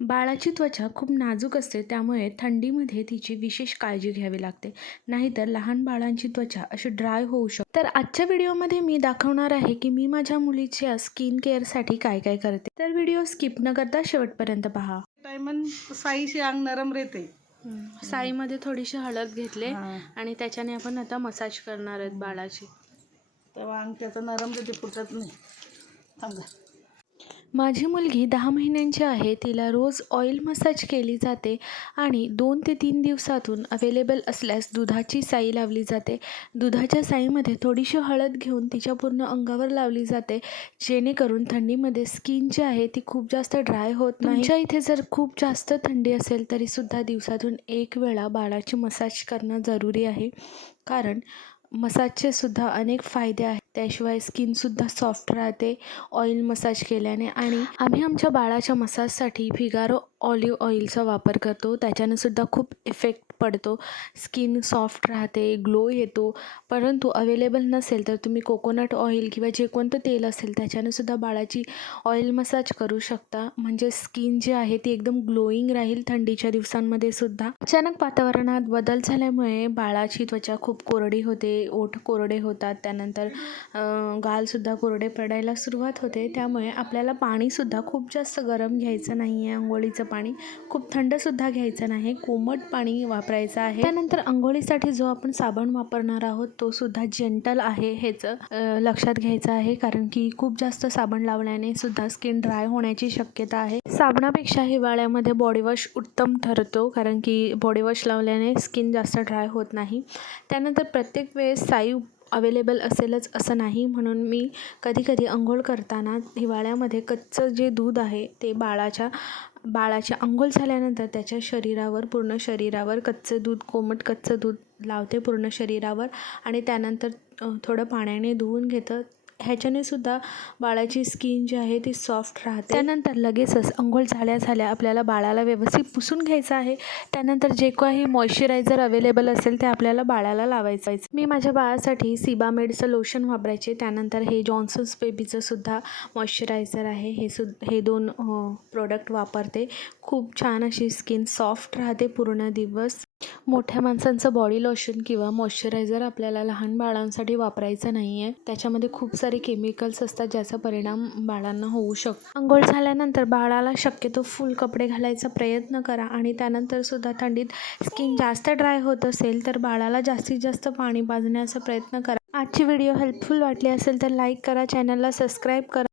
बाळाची त्वचा खूप नाजूक असते त्यामुळे थंडीमध्ये तिची विशेष काळजी घ्यावी लागते. नाहीतर लहान बाळांची त्वचा अशी ड्राय होऊ शकते. तर आजच्या व्हिडिओमध्ये मी दाखवणार आहे की मी माझ्या मुलीच्या स्किन केअरसाठी काय काय करते. तर व्हिडिओ स्किप न करता शेवटपर्यंत पहा. टायमन साईशी अंग नरम राहते. साईमध्ये थोडीशी हळद घेतले. आणि त्याच्याने आपण आता मसाज करणार आहेत बाळाची. तेव्हा अंग त्याचं नरम राहते फुटत नाही. समजा माझी मुलगी दहा महिन्यांची आहे तिला रोज ऑइल मसाज केली जाते आणि दोन ते तीन दिवसातून अवेलेबल असल्यास दुधाची साई लावली जाते. दुधाच्या साईमध्ये थोडीशी हळद घेऊन तिच्या पूर्ण अंगावर लावली जाते जेणेकरून थंडीमध्ये स्किन जी आहे ती खूप जास्त ड्राय होत नाही. तुमच्या इथे जर खूप जास्त थंडी असेल तरीसुद्धा दिवसातून एक वेळा बाळाची मसाज करणं जरुरी आहे. कारण मसाजचे सुद्धा अनेक फायदे आहेत. त्याशिवाय स्किनसुद्धा सॉफ्ट राहते. ऑइल मसाज केल्याने आणि आम्ही आमच्या बाळाच्या मसाजसाठी फिगारो ऑलिव्ह ऑइलचा वापर करतो. त्याच्याने सुद्धा खूप इफेक्ट पडतो. स्किन सॉफ्ट राहते ग्लो येतो. परंतु अवेलेबल नसेल तर तुम्ही कोकोनट ऑइल किंवा जे कोणतं तेल असेल त्याच्यानेसुद्धा बाळाची ऑइल मसाज करू शकता. म्हणजे स्किन जी आहे ती एकदम ग्लोईंग राहील थंडीच्या दिवसांमध्ये सुद्धा. अचानक वातावरणात बदल झाल्यामुळे बाळाची त्वचा खूप कोरडी होते ओठ कोरडे होतात. त्यानंतर गालसुद्धा कोरडे पडायला सुरुवात होते. त्यामुळे आपल्याला पाणीसुद्धा खूप जास्त गरम घ्यायचं नाही आहे आंघोळीचं पाणी खूप थंडसुद्धा घ्यायचं नाही. कोमट पाणी वापरायचं आहे. त्यानंतर आंघोळीसाठी जो आपण साबण वापरणार आहोत तो सुद्धा जेंटल आहे हेच लक्षात घ्यायचं आहे. कारण की खूप जास्त साबण लावल्याने सुद्धा स्किन ड्राय होण्याची शक्यता आहे. साबणापेक्षा हिवाळ्यामध्ये बॉडी वॉश उत्तम ठरतो कारण की बॉडी वॉश लावल्याने स्किन जास्त ड्राय होत नाही. त्यानंतर प्रत्येक वेळेस साई अवेलेबल असेलच असं नाही. म्हणून मी कधी कधी करताना हिवाळ्यामध्ये कच्चं जे दूध आहे ते बाळाच्या बाळाची अंघोळ झाल्यानंतर त्याच्या शरीरावर पूर्ण शरीरावर कच्चं दूध कोमट कच्चं दूध लावते पूर्ण शरीरावर. आणि त्यानंतर थोडं पाण्याने धुवून घेतं. ह्याच्याने सुद्धा बाळाची स्किन जी आहे ती सॉफ्ट राहते. त्यानंतर लगेचच आंघोळ झाल्या झाल्या आपल्याला बाळाला व्यवस्थित पुसून घ्यायचं आहे. त्यानंतर जे काही मॉइश्चरायझर अवेलेबल असेल ते आपल्याला बाळाला लावायचं आहे. मी माझ्या बाळासाठी सिबामेडचं लोशन वापरायचे. त्यानंतर हे जॉन्सन्स बेबीचं सुद्धा मॉइश्चरायझर आहे. हे सु हे दोन प्रोडक्ट वापरते. खूप छान अशी स्किन सॉफ्ट राहते पूर्ण दिवस. मोठ्या माणसांचं बॉडी लोशन किंवा मॉइश्चरायझर आपल्याला लहान बाळांसाठी वापरायचं नाही आहे त्याच्यामध्ये खूप सारे केमिकल्स असतात ज्याचा परिणाम बाळांना होऊ शकतो. आंघोळ झाल्यानंतर बाळाला शक्यतो फुल कपडे घालायचा प्रयत्न करा आणि त्यानंतर सुद्धा थंडीत स्किन जास्त ड्राय होत असेल तर बाळाला जास्तीत जास्त पाणी पाजण्याचा प्रयत्न करा. आजची व्हिडिओ हेल्पफुल वाटली असेल तर लाईक करा चॅनलला सबस्क्राईब करा.